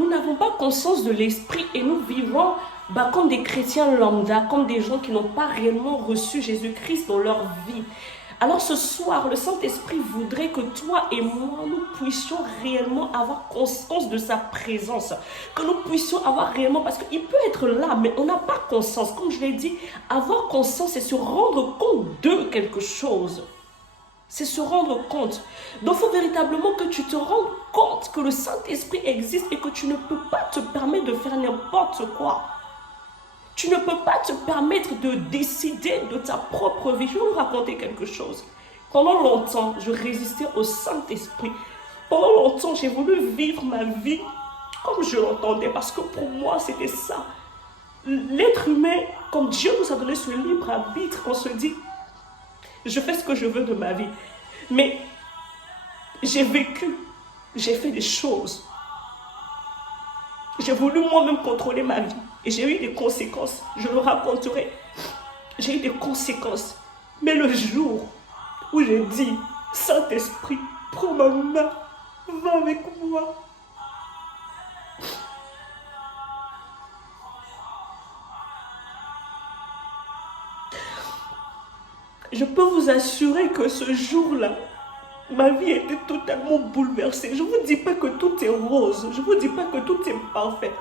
nous n'avons pas conscience de l'esprit et nous vivons comme des chrétiens lambda, comme des gens qui n'ont pas réellement reçu Jésus-Christ dans leur vie. Alors ce soir, le Saint-Esprit voudrait que toi et moi, nous puissions réellement avoir conscience de sa présence. Que nous puissions avoir réellement, parce qu'il peut être là, mais on n'a pas conscience. Comme je l'ai dit, avoir conscience, c'est se rendre compte de quelque chose. C'est se rendre compte. Donc il faut véritablement que tu te rendes compte que le Saint-Esprit existe et que tu ne peux pas te permettre de faire n'importe quoi. Tu ne peux pas te permettre de décider de ta propre vie. Je vais vous raconter quelque chose. Pendant longtemps, je résistais au Saint-Esprit. Pendant longtemps, j'ai voulu vivre ma vie comme je l'entendais. Parce que pour moi, c'était ça. L'être humain, comme Dieu nous a donné ce libre arbitre, on se dit, je fais ce que je veux de ma vie. Mais j'ai vécu, j'ai fait des choses. J'ai voulu moi-même contrôler ma vie. Et j'ai eu des conséquences. Je le raconterai. J'ai eu des conséquences. Mais le jour où j'ai dit, Saint-Esprit, prends ma main, va avec moi. Je peux vous assurer que ce jour-là, ma vie était totalement bouleversée. Je ne vous dis pas que tout est rose. Je ne vous dis pas que tout est parfait.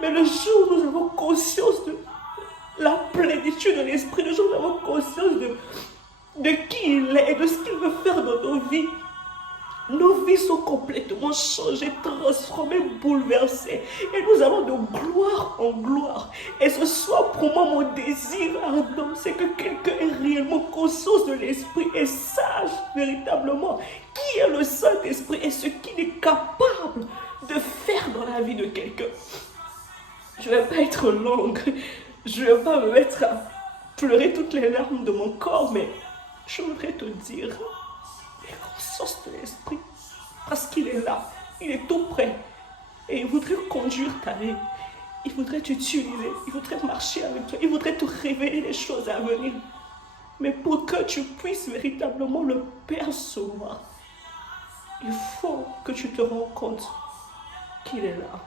Mais le jour où nous avons conscience de la plénitude de l'esprit, le jour où nous avons conscience de qui il est et de ce qu'il veut faire dans nos vies sont complètement changées, transformées, bouleversées. Et nous allons de gloire en gloire. Et ce soir, pour moi, mon désir ardent, c'est que quelqu'un ait réellement conscience de l'esprit et sache véritablement qui est le Saint-Esprit et ce qu'il est capable de faire dans la vie de quelqu'un. Je ne vais pas être longue. Je ne vais pas me mettre à pleurer toutes les larmes de mon corps, mais je voudrais te dire, aie conscience de l'esprit, parce qu'il est là, il est tout près, et il voudrait conduire ta vie, il voudrait t'utiliser, il voudrait marcher avec toi, il voudrait te révéler les choses à venir. Mais pour que tu puisses véritablement le percevoir, il faut que tu te rends compte qu'il est là.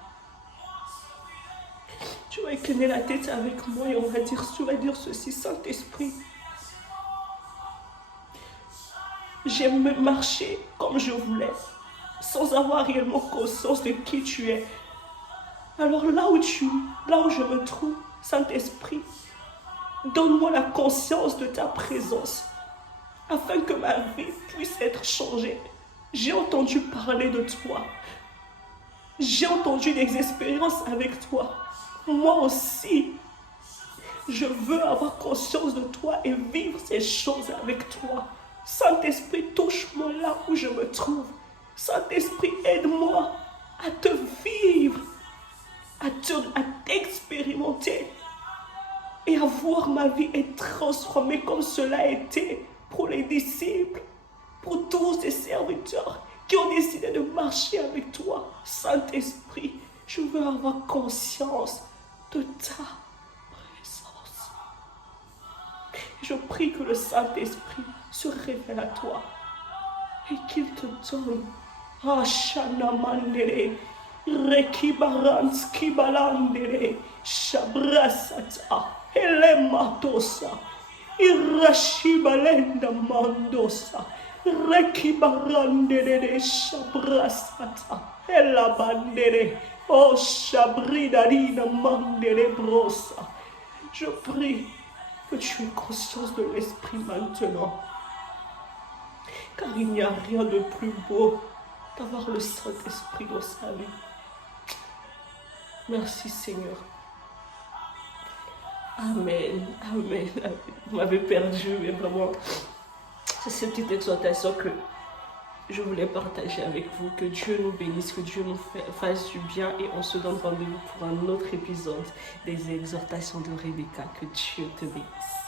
Tu vas incliner la tête avec moi et tu vas dire ceci, Saint-Esprit. J'aime marcher comme je voulais, sans avoir réellement conscience de qui tu es. Alors là où je me trouve, Saint-Esprit, donne-moi la conscience de ta présence, afin que ma vie puisse être changée. J'ai entendu parler de toi. J'ai entendu des expériences avec toi. Moi aussi, je veux avoir conscience de toi et vivre ces choses avec toi. Saint-Esprit, touche-moi là où je me trouve. Saint-Esprit, aide-moi à te vivre, à t'expérimenter et à voir ma vie être transformée comme cela a été pour les disciples, pour tous ces serviteurs qui ont décidé de marcher avec toi. Saint-Esprit, je veux avoir conscience de ta présence. Je prie que le Saint-Esprit se révèle à toi et qu'il te donne Ashana Mandere, Rekibaranski Balandere, Shabrasata, Elematosa, Irashibalenda Mandosa, Rekibarandere, Shabrasata, Elabandere, Oh Shabridarina Mandere Brosa. Je prie que tu aies conscience de l'esprit maintenant. Car il n'y a rien de plus beau d'avoir le Saint-Esprit dans sa vie. Merci Seigneur. Amen, amen, amen. Vous m'avez perdu, mais vraiment, c'est cette petite exhortation que je voulais partager avec vous. Que Dieu nous bénisse, que Dieu nous fasse du bien et on se donne rendez-vous pour un autre épisode des exhortations de Rebecca. Que Dieu te bénisse.